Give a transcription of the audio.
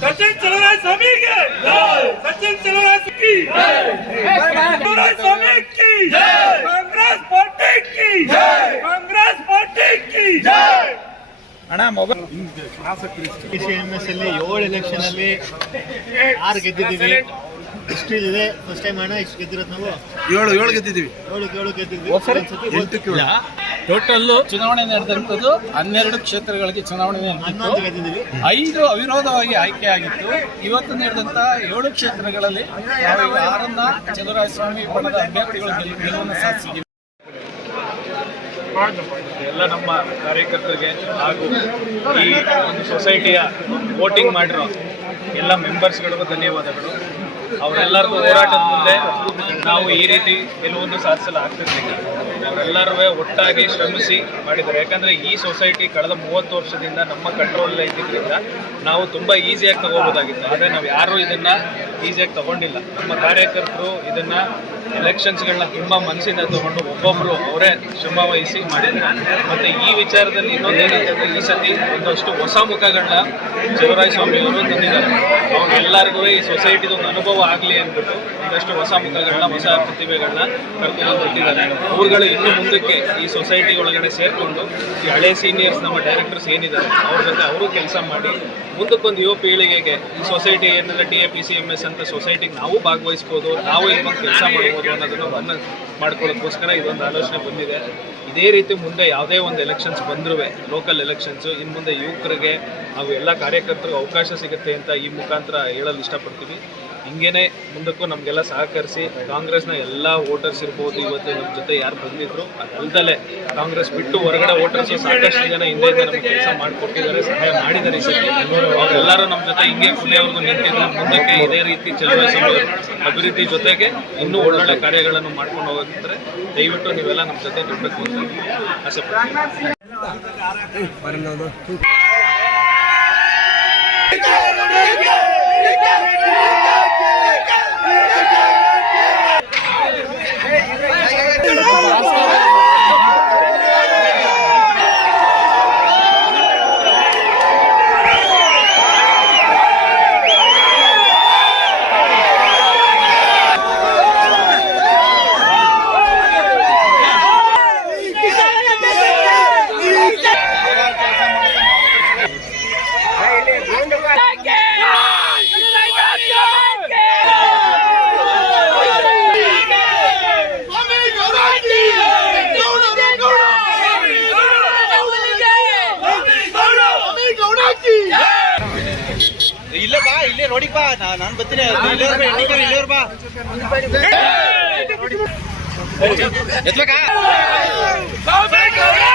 ಸಚಿನ್ ಚಲರಾಯ की ಸಚಿನ್ ಚಲರಾಯ ಕಿ की ಸ್ವಾಮಿ ಕಿ! ಕಾಂಗ್ರೆಸ್ ಪಾರ್ಟಿ ಕಿ! ಕಾಂಗ್ರೆಸ್ ಪಾರ್ಟಿ ಕಿ! ಎಸ್ ಅಲ್ಲಿ ಏಳು ಎಲೆಕ್ಷನ್ ಅಲ್ಲಿ ಆರು ಗೆದ್ದಿದ್ದೀವಿ. ಇಷ್ಟು ಇದೆ? ಫಸ್ಟ್ ಟೈಮ್ ಅಣ್ಣ ಇಷ್ಟು ಗೆದ್ದಿರೋದು ನಾವು? ಏಳು ಏಳು ಗೆದ್ದಿದ್ದೀವಿ. ಏಳು ಏಳು ಗೆದ್ದಿದ್ವಿ ಒಂದ್ಸತಿ ಎಂಟಕ್ಕೆ ಟೋಟಲ್ ಚುನಾವಣೆ ನಡೆದಂಥದ್ದು ಹನ್ನೆರಡು ಕ್ಷೇತ್ರಗಳಿಗೆ ಚುನಾವಣೆ ನಡೆದಿತ್ತು. ಐದು ಅವಿರೋಧವಾಗಿ ಆಯ್ಕೆ ಆಗಿತ್ತು. ಇವತ್ತು ನಡೆದಂತಹ ಏಳು ಕ್ಷೇತ್ರಗಳಲ್ಲಿ ನಾವು ಈಗ ಆರನ್ನ ಸ್ವಾಮಿ ಬಣದ ಅಭ್ಯರ್ಥಿಗಳು ಗೆಲ್- ಗೆಲುವನ್ನು ಸಾಧಿಸಿದ್ದೀವಿ. ಎಲ್ಲ ನಮ್ಮ ಕಾರ್ಯಕರ್ತರಿಗೆ ಹಾಗೂ ಈ ಒಂದು ಸೊಸೈಟಿಯ ವೋಟಿಂಗ್ ಮಾಡಿರೋ ಎಲ್ಲ ಮೆಂಬರ್ಸ್ಗಳಿಗೂ ಧನ್ಯವಾದಗಳು. ಅವರೆಲ್ಲರಿಗೂ ಹೋರಾಟದ ಮುಂದೆ ನಾವು ಈ ರೀತಿ ಗೆಲುವನ್ನು ಸಾಧಿಸಲು ಆಗ್ತಿರ್ಲಿಲ್ಲ. ಅವರೆಲ್ಲರೂ ಒಟ್ಟಾಗಿ ಶ್ರಮಿಸಿ ಮಾಡಿದ್ದಾರೆ. ಯಾಕಂದ್ರೆ ಈ ಸೊಸೈಟಿ ಕಳೆದ ಮೂವತ್ತು ವರ್ಷದಿಂದ ನಮ್ಮ ಕಂಟ್ರೋಲ್ ಇದ್ದಿದ್ದರಿಂದ ನಾವು ತುಂಬ ಈಸಿಯಾಗಿ ತಗೋಬೋದಾಗಿತ್ತು. ಆದರೆ ನಾವು ಯಾರೂ ಇದನ್ನ ಈಸಿಯಾಗಿ ತಗೊಂಡಿಲ್ಲ. ನಮ್ಮ ಕಾರ್ಯಕರ್ತರು ಇದನ್ನ ಎಲೆಕ್ಷನ್ಸ್ಗಳನ್ನ ತುಂಬಾ ಮನಸ್ಸಿಂದ ತಗೊಂಡು ಒಬ್ಬೊಬ್ರು ಅವರೇ ಶ್ರಮ ವಹಿಸಿ ಮಾಡಿದ್ದಾರೆ ಮತ್ತೆ ಈ ವಿಚಾರದಲ್ಲಿ ಇನ್ನೊಂದೇನಂತಂದ್ರೆ ಈ ಸತಿ ಒಂದಷ್ಟು ಹೊಸ ಮುಖಗಳನ್ನ ಶಿವರಾಯ ಸ್ವಾಮಿ ಅವರು ತಂದಿದ್ದಾರೆ. ಅವ್ರಿಗೆಲ್ಲರಿಗೂ ಈ ಸೊಸೈಟಿದ ಒಂದು ಅನುಭವ ಆಗಲಿ ಅಂದ್ಬಿಟ್ಟು ಒಂದಷ್ಟು ಹೊಸ ಮುಖಗಳನ್ನ, ಹೊಸ ಪ್ರತಿಭೆಗಳನ್ನ ಕರ್ಕೊಂಡು ಬಂದಿದ್ದಾರೆ ಅವ್ರುಗಳು ಇನ್ನು ಮುಂದಕ್ಕೆ ಈ ಸೊಸೈಟಿ ಒಳಗಡೆ ಸೇರಿಕೊಂಡು ಈ ಹಳೆ ಸೀನಿಯರ್ಸ್ ನಮ್ಮ ಡೈರೆಕ್ಟರ್ಸ್ ಏನಿದ್ದಾರೆ, ಅವ್ರ ಜೊತೆ ಅವರು ಕೆಲಸ ಮಾಡಿ ಮುಂದಕ್ಕೊಂದು ಯುವ ಪೀಳಿಗೆಗೆ ಈ ಸೊಸೈಟಿ ಏನಂದ್ರೆ T A P C M S ಅಂತ ಸೊಸೈಟಿಗೆ ನಾವು ಭಾಗವಹಿಸ್ಬೋದು, ನಾವು ಬಂದು ಕೆಲಸ ಮಾಡ್ಬೋದು ಅನ್ನೋದನ್ನು ಬನ್ನ ಮಾಡ್ಕೊಳ್ಳೋಕ್ಕೋಸ್ಕರ ಇದೊಂದು ಆಲೋಚನೆ ಬಂದಿದೆ. ಇದೇ ರೀತಿ ಮುಂದೆ ಯಾವುದೇ ಒಂದು ಎಲೆಕ್ಷನ್ಸ್ ಬಂದ್ರೂ ಲೋಕಲ್ ಎಲೆಕ್ಷನ್ಸು ಇನ್ನು ಮುಂದೆ ಯುವಕರಿಗೆ ಹಾಗೂ ಎಲ್ಲ ಕಾರ್ಯಕರ್ತರಿಗೂ ಅವಕಾಶ ಸಿಗುತ್ತೆ ಅಂತ ಈ ಮುಖಾಂತರ ಹೇಳಲು ಇಷ್ಟಪಡ್ತೀವಿ ಹಿಂಗೇನೆ ಮುಂದಕ್ಕೂ ನಮಗೆಲ್ಲ ಸಹಕರಿಸಿ ಕಾಂಗ್ರೆಸ್ನ ಎಲ್ಲ ವೋಟರ್ಸ್ ಇರ್ಬೋದು ಇವತ್ತು ನಮ್ಮ ಜೊತೆ ಯಾರು ಬಂದಿದ್ರು, ಅದಲ್ದಲೆ ಕಾಂಗ್ರೆಸ್ ಬಿಟ್ಟು ಹೊರಗಡೆ ವೋಟರ್ಸ್ ಸಾಕಷ್ಟು ಜನ ಹಿಂದೆ ಕೆಲಸ ಮಾಡಿಕೊಟ್ಟಿದ್ದಾರೆ, ಸಹಾಯ ಮಾಡಿದ್ದಾರೆ ಅವರೆಲ್ಲರೂ ನಮ್ಮ ಜೊತೆ ಹಿಂಗೆ ಕೊನೆಯವರೆಗೂ ನಿಂತಿದ್ದು ಮುಂದಕ್ಕೆ ಇದೇ ರೀತಿ ಚಲುವಳಿ ಅಭಿವೃದ್ಧಿ ಜೊತೆಗೆ ಇನ್ನೂ ಒಳ್ಳೊಳ್ಳೆ ಕಾರ್ಯಗಳನ್ನು ಮಾಡ್ಕೊಂಡು ಹೋಗಿದ್ರೆ ದಯವಿಟ್ಟು ನೀವೆಲ್ಲ ನಮ್ಮ ಜೊತೆ ನಿಲ್ಬೇಕು ಅಂತ ಆಸೆ ಪಡ್ತೀನಿ ಇಲ್ಲೇ ಬಾ ಇಲ್ಲೇ ರೋಡಿಗೆ ಬಾ ನಾನು ಬರ್ತೀನಿ ಇಲ್ಲೇ ಬಾ ಎತ್ಬೇಕಾ ಬಿಜೆಪಿ